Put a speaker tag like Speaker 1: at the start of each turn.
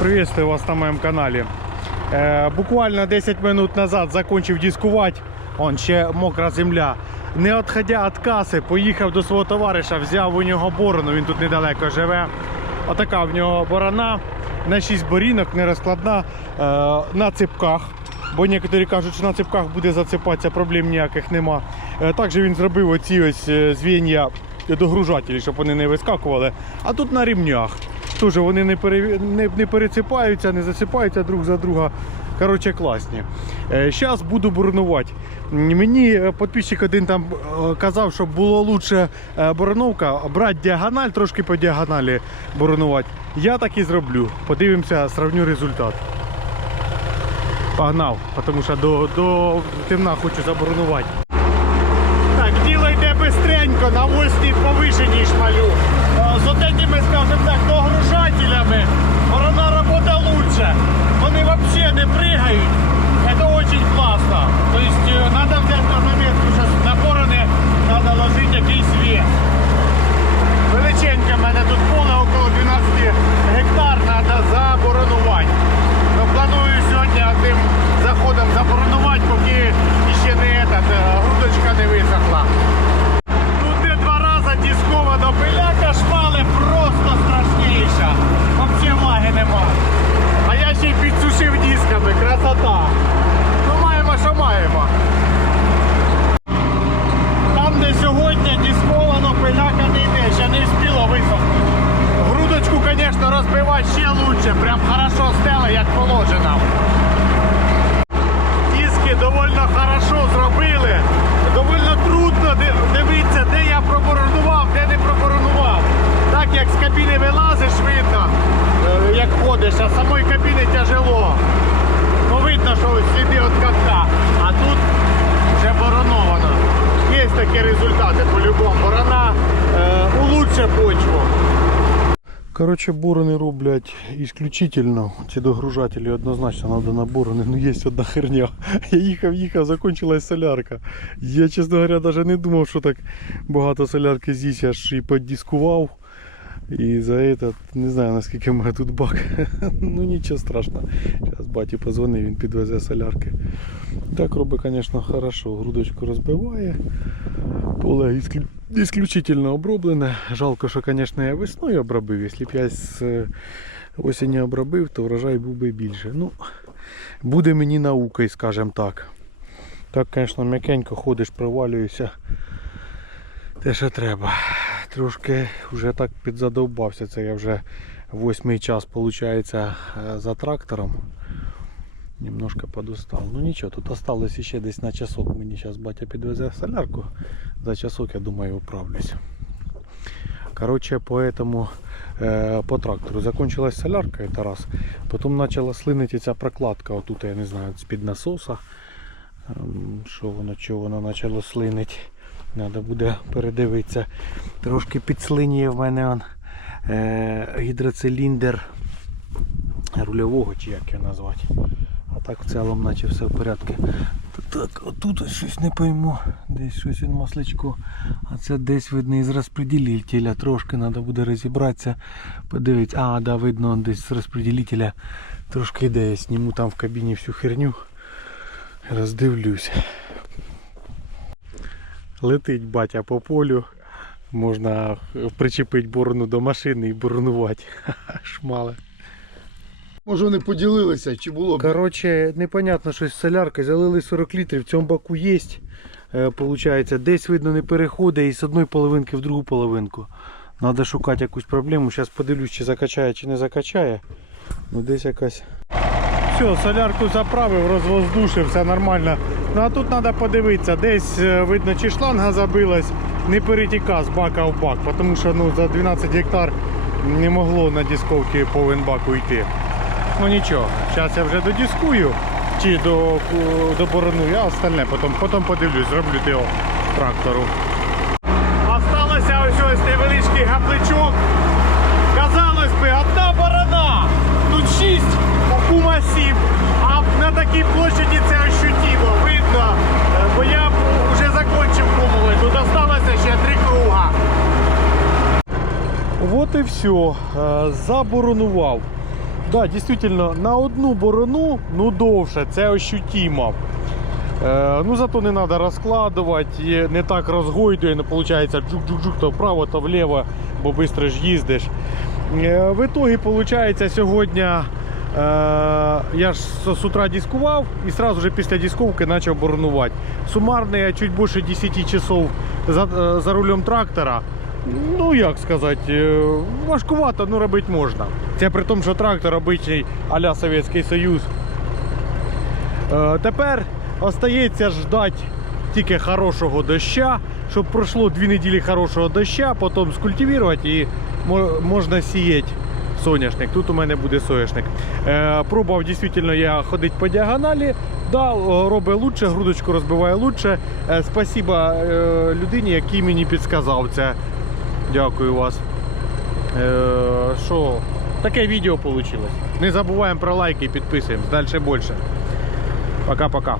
Speaker 1: Приветствую вас на моем канале. Е, буквально 10 минут назад закончив дискувати. Он ще мокра земля. Не відходя від каси, поїхав до свого товариша, взяв у нього борону, він тут недалеко живе. Отака в нього борона на 6 борінок, нерозкладна, е, на ципках. Бо некоторі кажуть, що на ципках буде засипатися, проблем ніяких нема. Е, також він зробив оці ось е, звіння догружателі, щоб вони не вискакували. А тут на рівнях. Теж вони не, пере... не, не пересипаються, не засипаються друг за друга. Коротше, класні. Зараз буду боронувати. Мені е, підписчик один там е, казав, що було лучше е, бороновка, брати діагональ, трошки по діагоналі боронувати. Я так і зроблю. Подивимося, сравню результат. Погнав, тому що до, до темна хочу заборонувати. Так, діло йде бистренько, на восьмій повишеній шмалю. Е, З отетими, скажімо так, догружателями борона робота лучше. Вони взагалі не пригають. Це дуже класно. Тобто треба взяти на заметку, що на борони треба ложити якийсь вес. Величеньке в мене тут поле около 12 гектар треба заборонувати. Ну, планую сьогодні одним заходом заборонувати, поки ще не этот, е, грудочка не висохла. Тут де два рази дисковано пиляка шмали просто страшніша. Взагалі влаги нема. А я ще й підсушив дисками, красота. Ну маємо, що маємо. Там, де сьогодні дисковано пиляка не йде, ще не встигло висохнути. Грудочку, звісно, розбивати ще лучше, прям хорошо стеле, як положено. Диски доволі хорошо зробили. Довольно трудно ди- дивитися, де я проборонував, де не проборонував. Так як з кабіни вилазиш, видно, е, як ходиш, а з самої кабіни тяжело. Ну видно, що сліди від катка. А тут вже бороновано. Є такі результати по-любому. Борона е, улучшує почву. Короче, борони роблять исключительно. Ці догружателі однозначно треба на борони. Ну є одна херня. Я їхав, їхав, закончилась солярка. Я, чесно говоря, навіть не думав, що так багато солярки здесь. Я ж і подіскував. І за это не знаю наскільки в тут бак. ну нічого страшного. Зараз баті позвонив, він підвезе солярки. Так робить, звісно, хорошо. Грудочку розбиває. Поле ісклю- исключительно оброблене. Жалко, що, звісно, я весною обробив. Якщо б я з е, осені обробив, то врожай був би більше. Ну, буде мені наукою, скажімо так. Так, звісно, м'якенько ходиш, провалюєшся. Те, що треба. Трошки вже так підзадовбався. Це я вже восьмий час, виходить, за трактором. Немножко подустал. Ну нічого, тут осталось ще десь на часок. Мені зараз батя підвезе солярку. За часок, я думаю, управлюсь. Короче, поэтому э, по трактору закончилась солярка, это раз. Потом начала слинити ця прокладка, отут, я не знаю, з-під насоса. Ем, Що воно, чого воно почало слинити. Треба буде передивитися. Трошки підслинює в мене он, е, гідроциліндр рульового, чи як його назвати. Так в цілому наче все в порядку. Так, отут ось щось не пойму. Десь щось від масличку. А це десь видно із розподілителя. Трошки треба буде розібратися. Подивитися. А, да, видно десь з розподілителя трошки йде. Я зніму там в кабіні всю херню. Роздивлюсь. Летить батя по полю. Можна причепити борону до машини і боронувати. Шмале.
Speaker 2: Може вони поділилися, чи було б.
Speaker 1: Короче, непонятно, що з солярки. Залили 40 літрів, в цьому баку є. Е, Получається, десь видно не переходить із одної половинки в другу половинку. Треба шукати якусь проблему. Зараз подивлюсь, чи закачає, чи не закачає. Ну десь якась. Все, солярку заправив, розвоздушив, все нормально. Ну а тут треба подивитися, десь е, видно, чи шланга забилась, не перетіка з бака в бак, тому що ну, за 12 гектар не могло на дисковці повен бак уйти. Ну нічого, зараз я вже додискую чи до, до борону, а остальне потім, потім подивлюсь, зроблю його трактору. Осталося ось ось невеличкий гапличок. Казалось би, одна борона. Тут шість у кума сім. А на такій площаді це ощутимо. Видно. Е, Бо я вже закончив кумовий. Тут осталося ще три круга. От і все. Заборонував. Да, дійсно, на одну борону, ну довше, це ощутимо. Е, ну зато не треба розкладувати, не так розгойдує, не виходить джук-джук-джук то вправо, то вліво, бо швидко ж їздиш. Е, в итоге, виходить, сьогодні е, я ж з, утра дискував і одразу же після дисковки почав боронувати. Сумарно я чуть більше 10 часов за, е, за рулем трактора. Ну, як сказати, е, важкувато, ну робити можна. Це при тому, що трактор обичний а-ля Совєтський Союз. Е, тепер остається ждати тільки хорошого доща, щоб пройшло дві неділі хорошого доща, потім скультивувати і можна сіяти соняшник. Тут у мене буде соняшник. Е, пробував дійсно я ходити по діагоналі. Да, робить лучше, грудочку розбиває лучше. Спасибо е, людині, який мені підсказав це. Дякую вас. Е, Що, таке відео вийшло. Не забуваємо про лайки і підписуємось. Далі більше. Пока-пока.